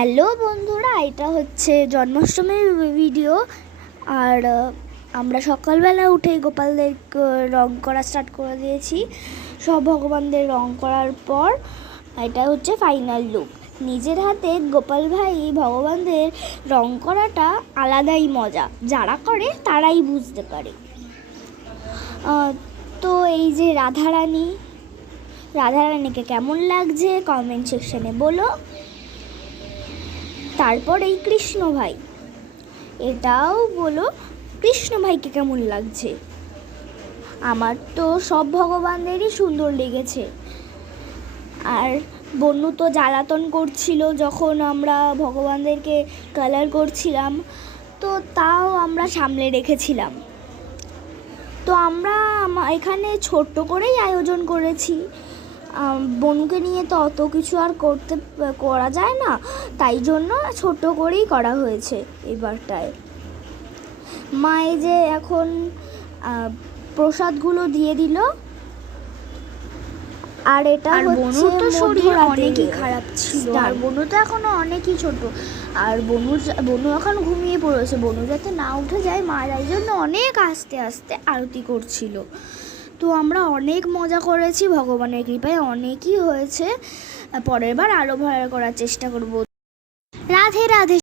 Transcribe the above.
Hello বন্ধুরা, এটা হচ্ছে জন্মাষ্টমীর ভিডিও। আর আমরা সকালবেলা উঠে গোপালদের রং করা স্টার্ট করে দিয়েছি। সব ভগবানদের রং করার পর এটা হচ্ছে ফাইনাল লুক। নিজের হাতে গোপাল ভাই ভগবানদের রং করাটা আলাদাই মজা, যারা করে তারাই বুঝতে পারে। তো এই যে রাধারানীকে কেমন লাগছে কমেন্ট সেকশনে বলো। তারপর এই কৃষ্ণ ভাই, এটাও বলো কৃষ্ণ ভাইকে কেমন লাগছে। আমার তো সব ভগবানদেরই সুন্দর লেগেছে। আর বনু তো জ্বালাতন করছিল যখন আমরা ভগবানদেরকে কালার করছিলাম, তো তাও আমরা সামলে রেখেছিলাম। তো আমরা এখানে ছোট্ট করেই আয়োজন করেছি। বনুকে নিয়ে তো অত কিছু আর করা যায় না, তাই জন্য ছোট করেই করা হয়েছে এবারটায়। মা এই যে এখন প্রসাদগুলো দিয়ে দিল। আর এটা হচ্ছে বনু তো শরীর অনেকই খারাপ ছিল, আর বনু তো এখনো অনেকই ছোট। আর বনু এখন ঘুমিয়ে পড়েছে। বনু যাতে না উঠে যায়, মা তাই জন্য অনেক আস্তে আস্তে আরতি করছিল। তো আমরা অনেক মজা করেছি, ভগবানের কৃপায় অনেকই হয়েছে। পরের বার আরও ভালো করার চেষ্টা করব। রাধে রাধে।